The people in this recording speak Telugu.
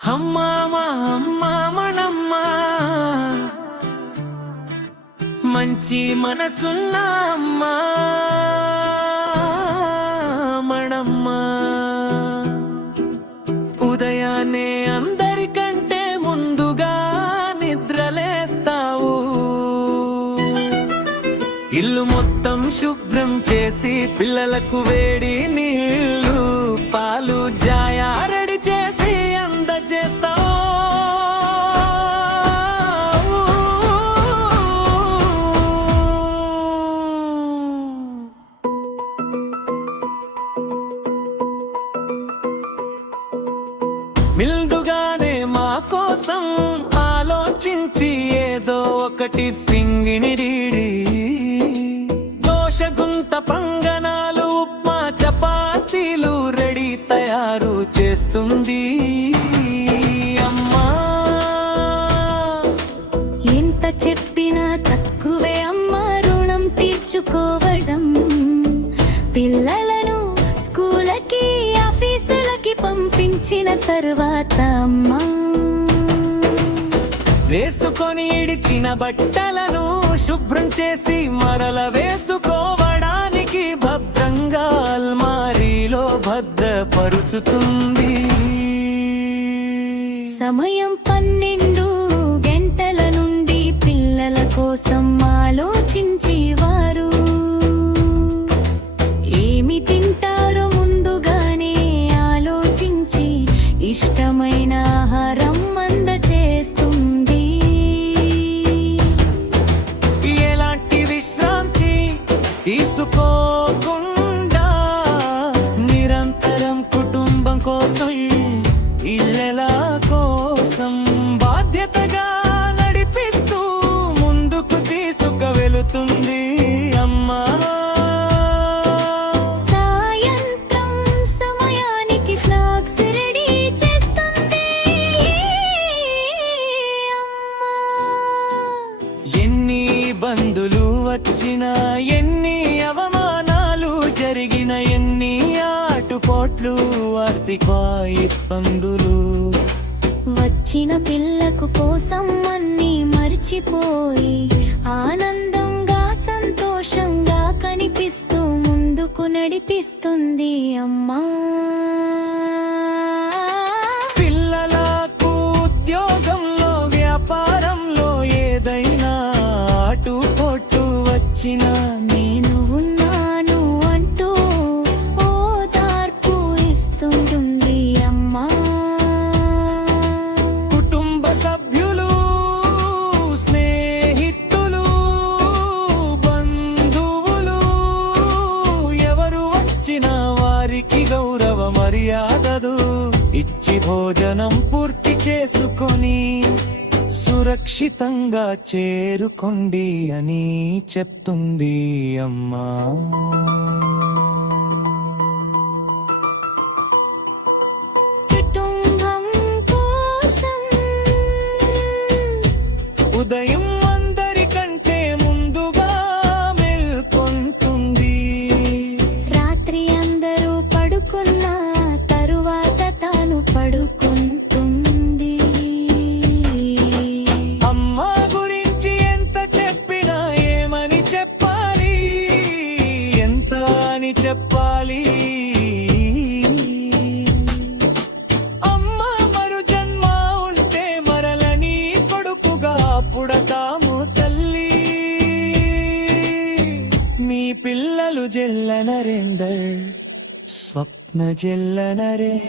అమ్మా మనమ్మా మంచి మనసున్న అమ్మా మనమ్మా ఉదయాన్నే అందరికంటే ముందుగా నిద్రలేస్తావు. ఇల్లు మొత్తం శుభ్రం చేసి పిల్లలకు వేడి నీళ్ళు పాలు జాయా రెడీ చేసి అందజేస్తావు. మిల్దుగానే మా కోసం ఆలోచించి ఏదో ఒకటి పింగిణిడీడి దోశగుంత పంగనాలు ఉప్మా చపాతీలు రెడీ తయారు చేస్తుంది అమ్మా. ఎంత చెప్పినా తక్కువే అమ్మా రుణం తీర్చుకోవడం. పిల్లలను స్కూలకి ఆఫీసులకి పంపించిన తరువాత అమ్మా వేసుకొని ఇడిచిన బట్టలను శుభ్రం చేసి మరల వేసుకోవడానికి భద్రంగా అల్మారీలో భద్రపరుచుతుంది. సమయం 12 గంటల నుండి పిల్లల కోసం ఆలోచించేవారు. ఏమి తింటారో ముందుగానే ఆలోచించి ఇష్టమైన ఆహారం అందజేస్తుంది. ఎలాంటి విశ్రాంతి తీసుకోకుండా నిరంతరం కుటుంబం కోసం ఇళ్ళ కోసం బాధ్యతగా నడిపిస్తూ ముందుకు తీసుకువెళుతుంది అమ్మా. సాయంత్రం సమయానికి స్నాక్స్ రెడీ చేస్తుంది అమ్మా. ఎన్ని ఇబ్బందులు వచ్చినా ఎన్ని అవమానాలు జరిగిన ఎన్ని ఆటుపోట్లు ఆర్థిక ఇబ్బందులు వచ్చిన పిల్లకు కోసం అన్ని మర్చిపోయి ఆనందంగా సంతోషంగా కనిపిస్తూ ముందుకు నడిపిస్తుంది అమ్మా. పిల్లలకు ఉద్యోగంలో వ్యాపారంలో ఏదైనా ఆటుపోట్లు వచ్చినా నేను ఉన్నాను అంటూ ఓదార్పు ఇస్తుంది అమ్మా. కుటుంబ సభ్యులు స్నేహితులు బంధువులు ఎవరు వచ్చినా వారికి గౌరవ మర్యాదలు ఇచ్చి భోజనం పూర్తి చేసుకొని సురక్షితంగా చేరుకోండి అని చెప్తుంది అమ్మా. కుటుంబం కోసం ఉదయం అందరికంటే ముందుగా మేల్కొంటుంది. రాత్రి అందరూ పడుకున్న తరువాత తాను పడుకుంటుంది. అమ్మ గురించి ఎంత చెప్పినా ఏమని చెప్పాలి, ఎంత అని చెప్పాలి. అమ్మ మరు జన్మ ఉంటే మరలని కొడుకుగా పుడతాము తల్లి. మీ పిల్లలు జెల్లనరేందర్ స్వప్న జెల్లనరేష్.